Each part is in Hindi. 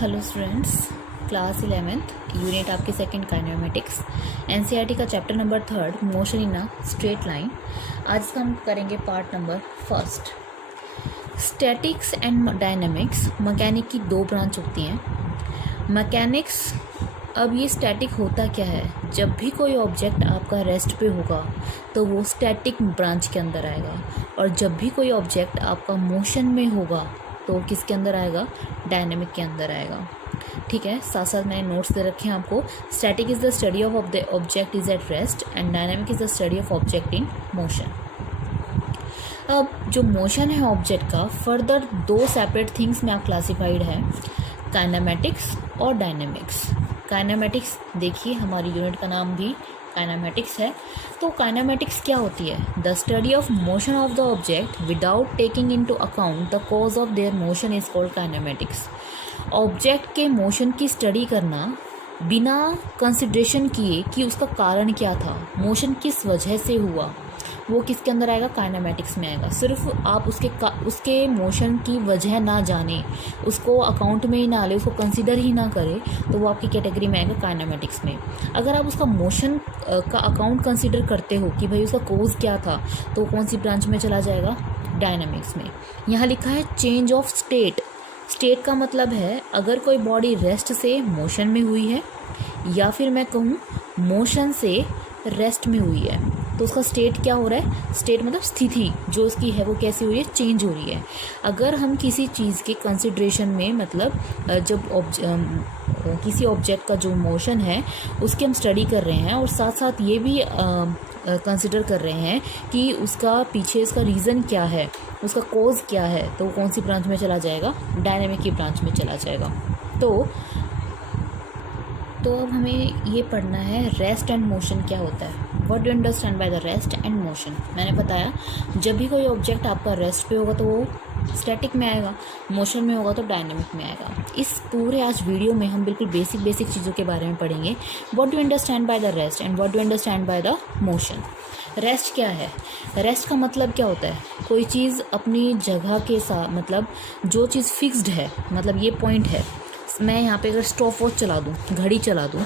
Hello students, class 11th unit आपकी सेकंड काइनेमेटिक्स एनसीईआरटी का chapter number 3 motion in a straight line. आज इसका हम करेंगे part number first. Statics and dynamics mechanic की दो ब्रांच होती हैं। मैकेनिक्स, अब ये स्टैटिक होता क्या है, जब भी कोई ऑब्जेक्ट आपका रेस्ट पे होगा तो वो स्टैटिक ब्रांच के अंदर आएगा, और जब भी कोई ऑब्जेक्ट आपका मोशन में होगा तो किसके अंदर आएगा, डायनेमिक के अंदर आएगा। ठीक है, साथ साथ मैंने नोट्स दे रखे हैं आपको। Static is the study of the object is at rest and dynamic is the study of object in motion. अब जो मोशन है ऑब्जेक्ट का, फर्दर दो सेपरेट थिंग्स में आप क्लासिफाइड है, काइनेमेटिक्स और डायनेमिक्स। काइनेमेटिक्स देखिए, हमारी यूनिट का नाम भी काइनेमेटिक्स है। तो काइनेमेटिक्स क्या होती है? The study of motion of the object without taking into account the cause of their motion is called kinematics. Object के मोशन की स्टडी करना बिना कंसिडरेशन किए कि उसका कारण क्या था, मोशन किस वजह से हुआ, वो किसके अंदर आएगा, काइनेमेटिक्स में आएगा। सिर्फ आप उसके मोशन की वजह ना जाने, उसको अकाउंट में ही ना ले, उसको कंसीडर ही ना करें, तो वो आपकी कैटेगरी में आएगा काइनेमेटिक्स में। अगर आप उसका मोशन का अकाउंट कंसीडर करते हो कि भाई उसका कोज क्या था, तो कौन सी ब्रांच में चला जाएगा, डायनामिक्स में। यहाँ लिखा है चेंज ऑफ स्टेट। स्टेट का मतलब है अगर कोई बॉडी रेस्ट से मोशन में हुई है, या फिर मैं कहूँ मोशन से रेस्ट में हुई है, तो उसका स्टेट क्या हो रहा है। स्टेट मतलब स्थिति जो उसकी है वो कैसी हुई है, चेंज हो रही है। अगर हम किसी चीज़ के कंसिडरेशन में, मतलब जब किसी ऑब्जेक्ट का जो मोशन है उसकी हम स्टडी कर रहे हैं, और साथ साथ ये भी कंसिडर कर रहे हैं कि उसका पीछे इसका रीज़न क्या है, उसका कॉज क्या है, तो वो कौन सी ब्रांच में चला जाएगा, डायनेमिक की ब्रांच में चला जाएगा। तो अब हमें ये पढ़ना है रेस्ट एंड मोशन क्या होता है। What do understand by the rest and motion. मैंने बताया जब भी कोई ऑब्जेक्ट आपका रेस्ट पे होगा तो वो स्टैटिक में आएगा, मोशन में होगा तो डायनेमिक में आएगा। इस पूरे आज वीडियो में हम बिल्कुल बेसिक चीज़ों के बारे में पढ़ेंगे। What do understand by the rest and what do understand by the motion. Rest क्या है? रेस्ट का मतलब क्या होता है, कोई चीज़ अपनी जगह के साथ, मतलब जो चीज़ फिक्स्ड है, मतलब ये पॉइंट है, मैं यहाँ पे अगर स्टॉप वॉच चला दूँ, घड़ी चला दूँ,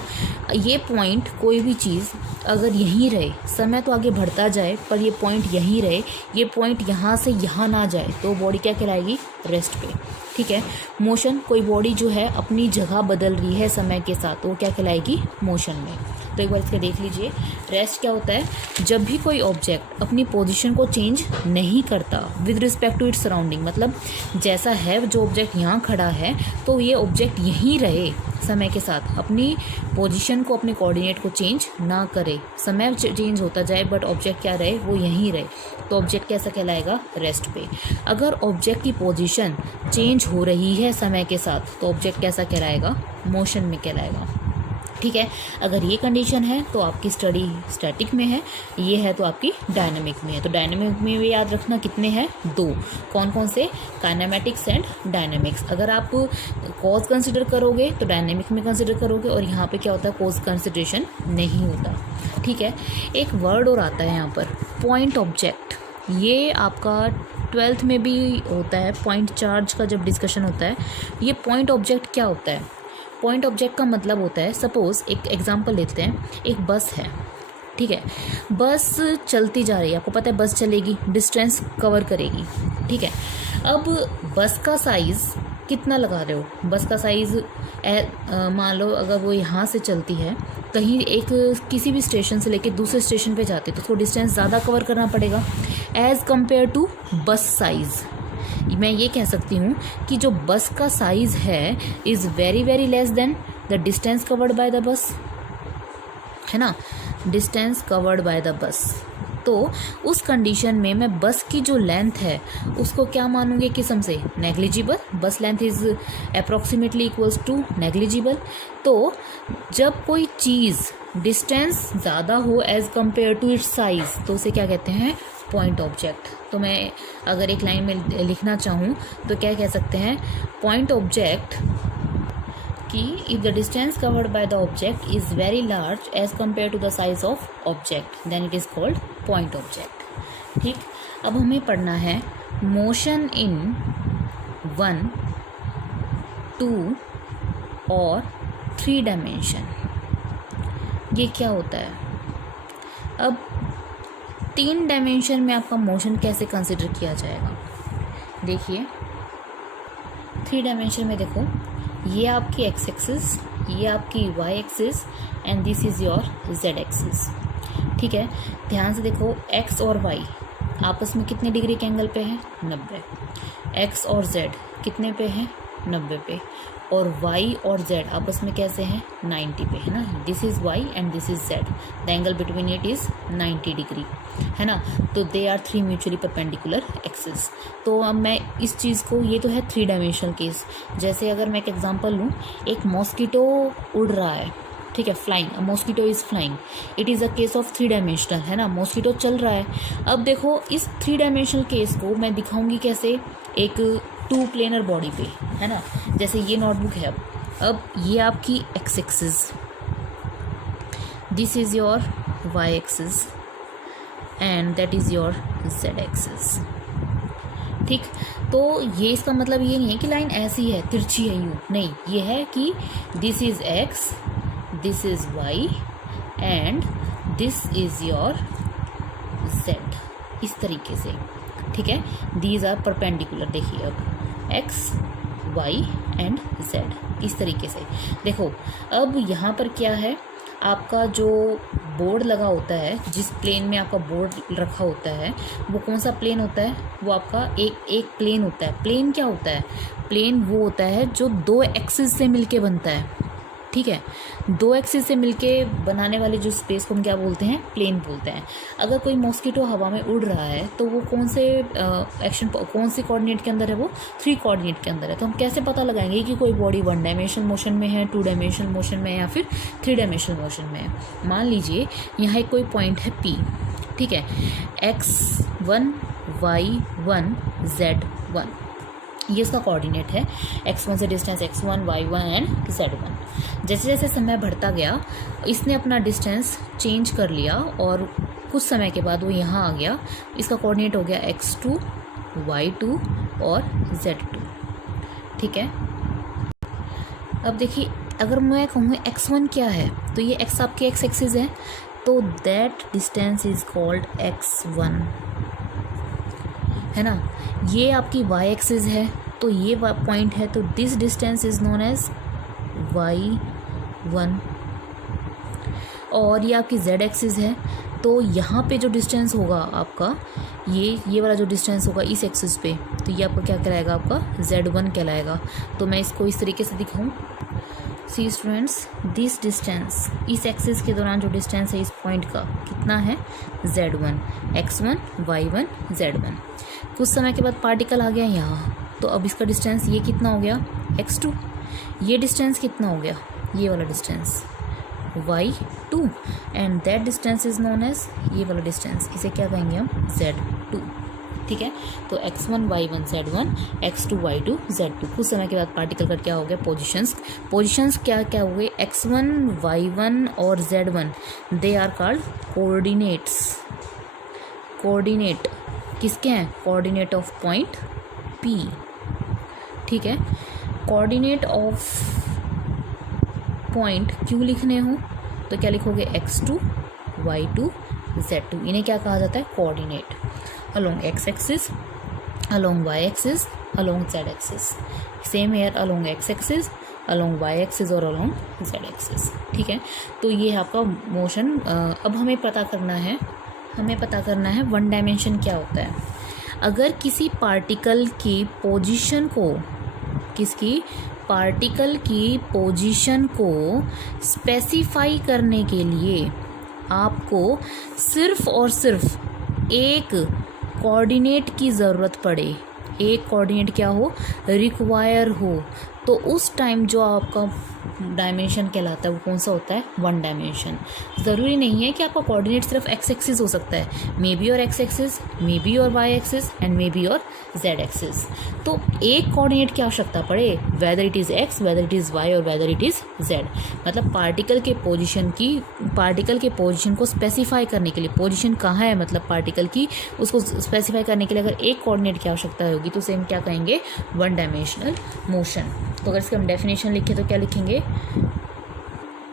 ये पॉइंट, कोई भी चीज़ अगर यहीं रहे, समय तो आगे बढ़ता जाए पर ये पॉइंट यहीं रहे, ये पॉइंट यहाँ से यहाँ ना जाए, तो बॉडी क्या कहलाएगी, रेस्ट पे। ठीक है, मोशन, कोई बॉडी जो है अपनी जगह बदल रही है समय के साथ, तो वो क्या कहलाएगी, मोशन में। तो एक बार इसका देख लीजिए, रेस्ट क्या होता है, जब भी कोई ऑब्जेक्ट अपनी पोजीशन को चेंज नहीं करता with respect to its surrounding, मतलब जैसा है जो ऑब्जेक्ट यहाँ खड़ा है तो ये ऑब्जेक्ट यहीं रहे समय के साथ, अपनी पोजीशन को, अपने कोऑर्डिनेट को चेंज ना करे, समय चेंज होता जाए बट ऑब्जेक्ट क्या रहे, वो यहीं रहे, तो ऑब्जेक्ट कैसा कहलाएगा, रेस्ट पे। अगर ऑब्जेक्ट की पोजीशन चेंज हो रही है समय के साथ तो ऑब्जेक्ट कैसा कहलाएगा, मोशन में कहलाएगा। ठीक है, अगर ये कंडीशन है तो आपकी स्टडी स्टैटिक में है, ये है तो आपकी डायनामिक में है। तो डायनामिक में भी याद रखना कितने हैं, दो। कौन कौन से, काइनेमेटिक्स एंड डायनामिक्स। अगर आप कॉज कंसिडर करोगे तो डायनामिक में कंसिडर करोगे, और यहाँ पे क्या होता है, कॉज कंसिडरेशन नहीं होता। ठीक है, एक वर्ड और आता है यहाँ पर, पॉइंट ऑब्जेक्ट। ये आपका 12th में भी होता है, पॉइंट चार्ज का जब डिस्कशन होता है। ये पॉइंट ऑब्जेक्ट क्या होता है, पॉइंट ऑब्जेक्ट का मतलब होता है, सपोज़ एक एग्जांपल लेते हैं, एक बस है। ठीक है, बस चलती जा रही है, आपको पता है बस चलेगी, डिस्टेंस कवर करेगी। ठीक है, अब बस का साइज़ कितना लगा रहे हो, बस का साइज़ मान लो अगर वो यहाँ से चलती है, कहीं एक किसी भी स्टेशन से लेके दूसरे स्टेशन पे जाती है, तो उसको डिस्टेंस ज़्यादा कवर करना पड़ेगा एज़ कम्पेयर टू बस साइज़। मैं ये कह सकती हूँ कि जो बस का साइज़ है is very less than the distance covered by the bus, है ना, distance covered by the bus. तो उस कंडीशन में मैं बस की जो लेंथ है उसको क्या मानूंगी, किस्म से नेग्लिजिबल। बस length is approximately equals to negligible. तो जब कोई चीज़ डिस्टेंस ज़्यादा हो as compare to its size, तो उसे क्या कहते हैं, पॉइंट ऑब्जेक्ट। तो मैं अगर एक लाइन में लिखना चाहूँ तो क्या कह सकते हैं, पॉइंट ऑब्जेक्ट कि if the distance covered by the object is very large as compare to the size of object, then it is called point object. ठीक, अब हमें पढ़ना है मोशन इन 1, 2 और 3 डायमेंशन। ये क्या होता है? अब 3 डायमेंशन में आपका मोशन कैसे कंसिडर किया जाएगा? देखिए 3 डायमेंशन में देखो, ये आपकी एक्स एक्सिस, ये आपकी Y axis and this is your Z axis. ठीक है, ध्यान से देखो, एक्स और वाई आपस में कितने डिग्री के एंगल पे है? 90। एक्स और जेड कितने पे है? 90 पे। और y और z आपस में कैसे हैं? 90 पे, है ना। This is y and this is z, the angle between it is 90 degree, है ना। तो they are 3 mutually perpendicular axis. तो अब मैं इस चीज़ को, ये तो है 3 डायमेंशनल केस। जैसे अगर मैं एक एग्जांपल लूँ, एक मॉस्किटो उड़ रहा है, ठीक है, flying, mosquito is flying, it is a case of 3 dimensional, है ना। मॉस्किटो चल रहा है। अब देखो इस 3 डायमेंशनल केस को मैं दिखाऊंगी कैसे? एक 2 प्लेनर बॉडी पे, है ना। जैसे ये नोटबुक है, अब ये आपकी X axis, this is your Y axis and that is your Z axis. ठीक, तो ये इसका मतलब ये नहीं है कि लाइन ऐसी है, तिरछी है, यूँ नहीं। ये है कि this is x, this is why and this is your Z, इस तरीके से। ठीक है, दीज आर परपेंडिकुलर। देखिए अब एक्स, वाई एंड जेड, इस तरीके से। देखो अब यहाँ पर क्या है, आपका जो बोर्ड लगा होता है, जिस प्लेन में आपका बोर्ड रखा होता है, वो कौन सा प्लेन होता है? वो आपका एक प्लेन होता है। प्लेन क्या होता है? प्लेन वो होता है जो 2 एक्सिस से मिलके बनता है। ठीक है, 2 एक्सिस से मिलके बनाने वाले जो स्पेस को हम क्या बोलते हैं? प्लेन बोलते हैं। अगर कोई मॉस्किटो हवा में उड़ रहा है तो वो कौन से कौन से कोऑर्डिनेट के अंदर है? वो 3 कोऑर्डिनेट के अंदर है। तो हम कैसे पता लगाएंगे कि कोई बॉडी 1 डायमेंशनल मोशन में है, 2 डायमेंशनल मोशन में है या फिर 3 डायमेंशनल मोशन में है? मान लीजिए यहाँ एक कोई पॉइंट है P, ठीक है, x1 y1 z1, ये इसका कोऑर्डिनेट है। x1 से distance x1, y1 and z1। जैसे जैसे समय बढ़ता गया, इसने अपना डिस्टेंस चेंज कर लिया और कुछ समय के बाद वो यहाँ आ गया। इसका कोऑर्डिनेट हो गया x2, y2 और z2। ठीक है, अब देखिए अगर मैं कहूँ x1 क्या है, तो ये x आपकी x एक्सिस है, तो that distance is called x1, है ना। ये आपकी y एक्सिस है, तो ये पॉइंट है, तो this distance is known as y1। और ये आपकी z एक्सिस है, तो यहाँ पे जो डिस्टेंस होगा आपका, ये वाला जो डिस्टेंस होगा इस एक्सिस पे, तो ये आपका क्या कहलाएगा? आपका z1 कहलाएगा। तो मैं इसको इस तरीके से दिखाऊं, सी स्टूडेंट्स, दिस डिस्टेंस, इस एक्सिस के दौरान जो डिस्टेंस है इस पॉइंट का कितना है? z1, x1, y1, z1। कुछ समय के बाद पार्टिकल आ गया यहाँ, तो अब इसका डिस्टेंस ये कितना हो गया? x2। ये डिस्टेंस कितना हो गया? ये वाला distance y2 and that distance is known as, ये वाला डिस्टेंस, इसे क्या कहेंगे हम? z2। ठीक है, तो x1 y1 z1, x2 y2 z2। कुछ समय के बाद पार्टिकल का क्या हो गया? पोजीशंस क्या क्या हुए? x1 y1 और z1, they are called coordinates. Coordinate किसके हैं? Coordinate of point P। ठीक है, कोऑर्डिनेट ऑफ पॉइंट Q लिखने हो तो क्या लिखोगे? x2 y2 z2। इन्हें क्या कहा जाता है? Coordinate. along x axis, along y axis, along z axis। Same here along x axis, along y axis और along z axis। ठीक है, तो ये है आपका मोशन। अब हमें पता करना है 1 डायमेंशन क्या होता है। अगर किसी पार्टिकल की पोजीशन को स्पेसिफाई करने के लिए आपको सिर्फ और सिर्फ एक कोऑर्डिनेट की ज़रूरत पड़े, एक कोऑर्डिनेट क्या हो? रिक्वायर हो, तो उस टाइम जो आपका डायमेंशन कहलाता है वो कौन सा होता है? 1 डायमेंशन। ज़रूरी नहीं है कि आपका कोऑर्डिनेट सिर्फ एक्स एक्सिस हो सकता है, मे बी और एक्स एक्सिस, मे बी और Y axis and may be और जेड एक्सिस। तो एक कोऑर्डिनेट की आवश्यकता पड़े, whether it is X, whether it is Y और वेदर इट इज़ जेड। मतलब पार्टिकल के पोजीशन को स्पेसिफाई करने के लिए, पोजीशन कहाँ है मतलब पार्टिकल की, उसको स्पेसिफाई करने के लिए अगर एक कोऑर्डिनेट की आवश्यकता होगी तो उसे हम क्या कहेंगे? 1 डायमेंशनल मोशन। तो अगर इसकी हम डेफिनेशन लिखें तो क्या लिखेंगे,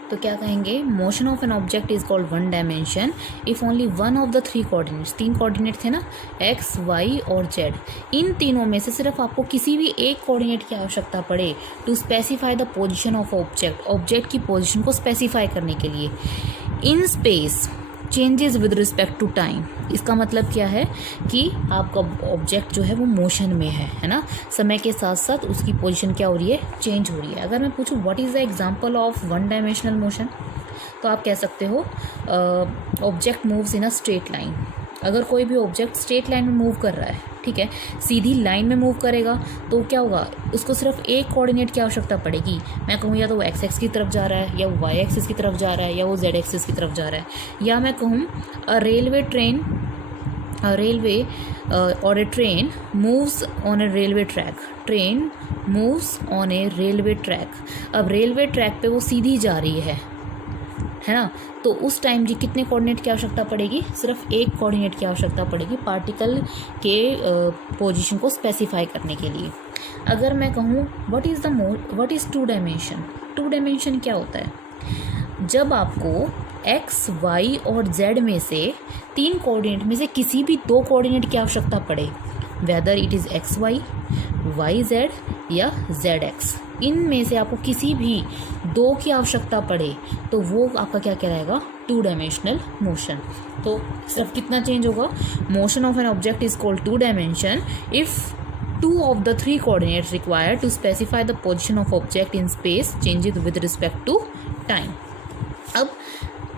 तो क्या कहेंगे, motion of an object is called one dimension if only one of the three coordinates, तीन कोऑर्डिनेट थे ना, एक्स वाई और जेड, इन तीनों में से सिर्फ आपको किसी भी एक कोऑर्डिनेट की आवश्यकता पड़े to specify the position of object, object की पोजीशन को स्पेसिफाई करने के लिए, in space changes with respect to time. इसका मतलब क्या है कि आपका ऑब्जेक्ट जो है वो मोशन में है ना, समय के साथ साथ उसकी पोजीशन क्या हो रही है, चेंज हो रही है। अगर मैं पूछूं what is the example of one dimensional motion, तो आप कह सकते हो object moves in a straight line. अगर कोई भी ऑब्जेक्ट स्ट्रेट लाइन में मूव कर रहा है, ठीक है, सीधी लाइन में मूव करेगा, तो क्या होगा, उसको सिर्फ एक कोऑर्डिनेट की आवश्यकता पड़ेगी। मैं कहूँ या तो वो एक्स एक्स की तरफ जा रहा है, या वो वाई एक्सिस की तरफ जा रहा है, या वो जेड एक्सिस की तरफ जा रहा है। या मैं कहूँ रेलवे और a train moves on a railway track, train moves on a railway track. अब रेलवे ट्रैक पे वो सीधी जा रही है ना, तो उस टाइम जी कितने कोऑर्डिनेट की आवश्यकता पड़ेगी, सिर्फ एक कोऑर्डिनेट की आवश्यकता पड़ेगी पार्टिकल के पोजीशन को स्पेसिफाई करने के लिए। अगर मैं कहूँ what is two dimension, two dimension क्या होता है, जब आपको एक्स वाई और जेड में से तीन कोऑर्डिनेट में से किसी भी दो कोऑर्डिनेट की आवश्यकता पड़े, whether it is X Y, Y Z या जेड एक्स, इनमें से आपको किसी भी दो की आवश्यकता पड़े, तो वो आपका क्या कहलाएगा, टू डायमेंशनल मोशन। तो सिर्फ कितना चेंज होगा, motion of an object is called two dimension if two of the three coordinates required to specify the position of object in space changes with respect to time। अब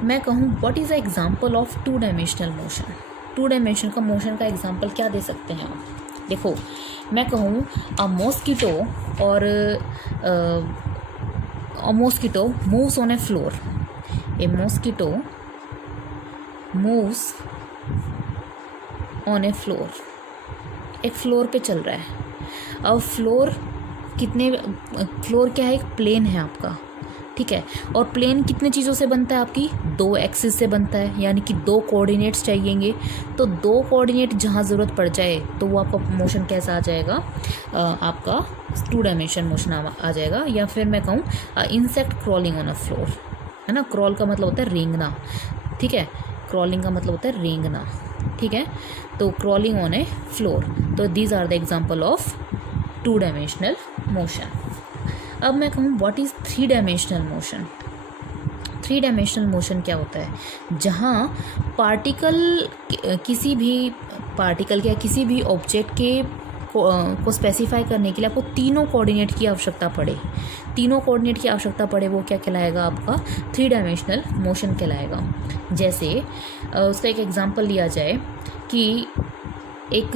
मैं कहूँ what is the example of two dimensional motion, two dimension का मोशन का एग्जाम्पल क्या दे सकते हैं आप, देखो मैं कहूँ a mosquito moves on a floor, a mosquito moves on a floor, एक फ्लोर पे चल रहा है। अब फ्लोर क्या है, एक प्लेन है आपका, ठीक है, और प्लेन कितने चीज़ों से बनता है, आपकी दो एक्सिस से बनता है, यानी कि दो कोऑर्डिनेट्स चाहिएंगे। तो दो कोऑर्डिनेट जहाँ ज़रूरत पड़ जाए तो वो आपका मोशन कैसा आ जाएगा, आपका टू डायमेंशन मोशन आ जाएगा। या फिर मैं कहूँ insect crawling on a floor, है ना, क्रॉल का मतलब होता है रेंगना, ठीक है, क्रॉलिंग का मतलब होता है रेंगना, ठीक है, तो क्रॉलिंग ऑन ए फ्लोर। तो these are the example of two dimensional motion. अब मैं कहूँ what is three dimensional motion, three dimensional motion क्या होता है, जहाँ पार्टिकल किसी भी ऑब्जेक्ट के को स्पेसिफाई करने के लिए आपको तीनों कोऑर्डिनेट की आवश्यकता पड़े, वो क्या कहलाएगा, आपका थ्री डायमेंशनल मोशन कहलाएगा। जैसे उसका एक एग्जांपल लिया जाए कि एक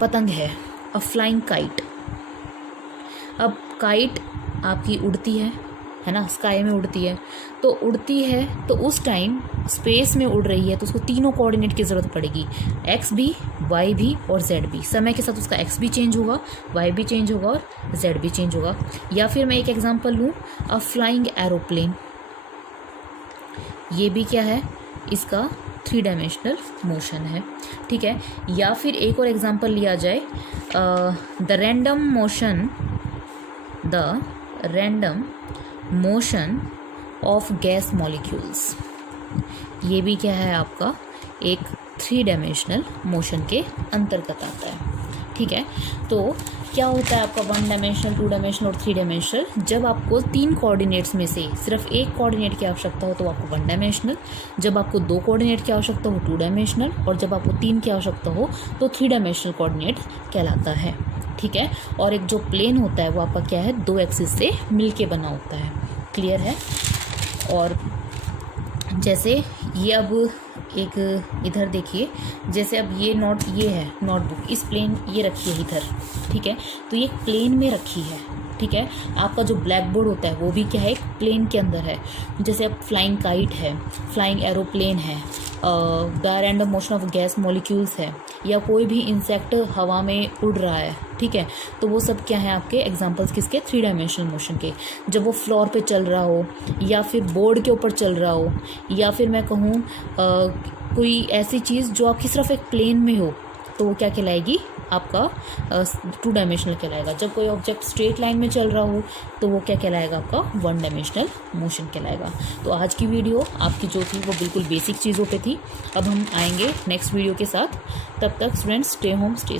पतंग है, अ फ्लाइंग काइट। अब काइट आपकी उड़ती है ना, स्काई में उड़ती है, तो उस टाइम स्पेस में उड़ रही है, तो उसको तीनों कोऑर्डिनेट की ज़रूरत पड़ेगी, एक्स भी, वाई भी और जेड भी। समय के साथ उसका एक्स भी चेंज होगा, वाई भी चेंज होगा और जेड भी चेंज होगा। या फिर मैं एक एग्जांपल लूँ, अ फ्लाइंग एरोप्लेन, ये भी क्या है, इसका थ्री डायमेंशनल मोशन है, ठीक है। या फिर एक और एग्जांपल लिया जाए, the random motion of gas molecules, ये भी क्या है, आपका एक थ्री डायमेंशनल मोशन के अंतर्गत आता है, ठीक है। तो क्या होता है आपका वन डायमेंशनल, टू डायमेंशनल और थ्री डायमेंशनल, जब आपको तीन कोऑर्डिनेट्स में से सिर्फ एक कोऑर्डिनेट की आवश्यकता हो तो आपको वन डायमेंशनल, जब आपको दो कोऑर्डिनेट की आवश्यकता हो टू डायमेंशनल, और जब आपको तीन की आवश्यकता हो तो थ्री डायमेंशनल कोऑर्डिनेट कहलाता है, ठीक है। और एक जो प्लेन होता है वो आपका क्या है, दो एक्सिस से मिलके बना होता है, क्लियर है। और जैसे ये अब एक इधर देखिए, जैसे अब ये है नोटबुक, इस प्लेन ये रखी है इधर, ठीक है, तो ये प्लेन में रखी है, ठीक है। आपका जो ब्लैक बोर्ड होता है वो भी क्या है, एक प्लेन के अंदर है। जैसे अब फ्लाइंग काइट है, फ्लाइंग एरोप्लेन है, the random motion of gas molecules है, या कोई भी इंसेक्ट हवा में उड़ रहा है, ठीक है, तो वो सब क्या है आपके एग्जांपल्स किसके, थ्री डायमेंशनल मोशन के। जब वो फ्लोर पे चल रहा हो, या फिर बोर्ड के ऊपर चल रहा हो, या फिर मैं कहूँ कोई ऐसी चीज़ जो आपकी सिर्फ एक प्लेन में हो, तो वो क्या कहलाएगी, आपका 2 डायमेंशनल कहलाएगा। जब कोई ऑब्जेक्ट स्ट्रेट लाइन में चल रहा हो तो वो क्या कहलाएगा, आपका 1 डायमेंशनल मोशन कहलाएगा। तो आज की वीडियो आपकी जो थी वो बिल्कुल बेसिक चीज़ों पे थी। अब हम आएंगे नेक्स्ट वीडियो के साथ। तब तक स्टूडेंट्स स्टे होम स्टे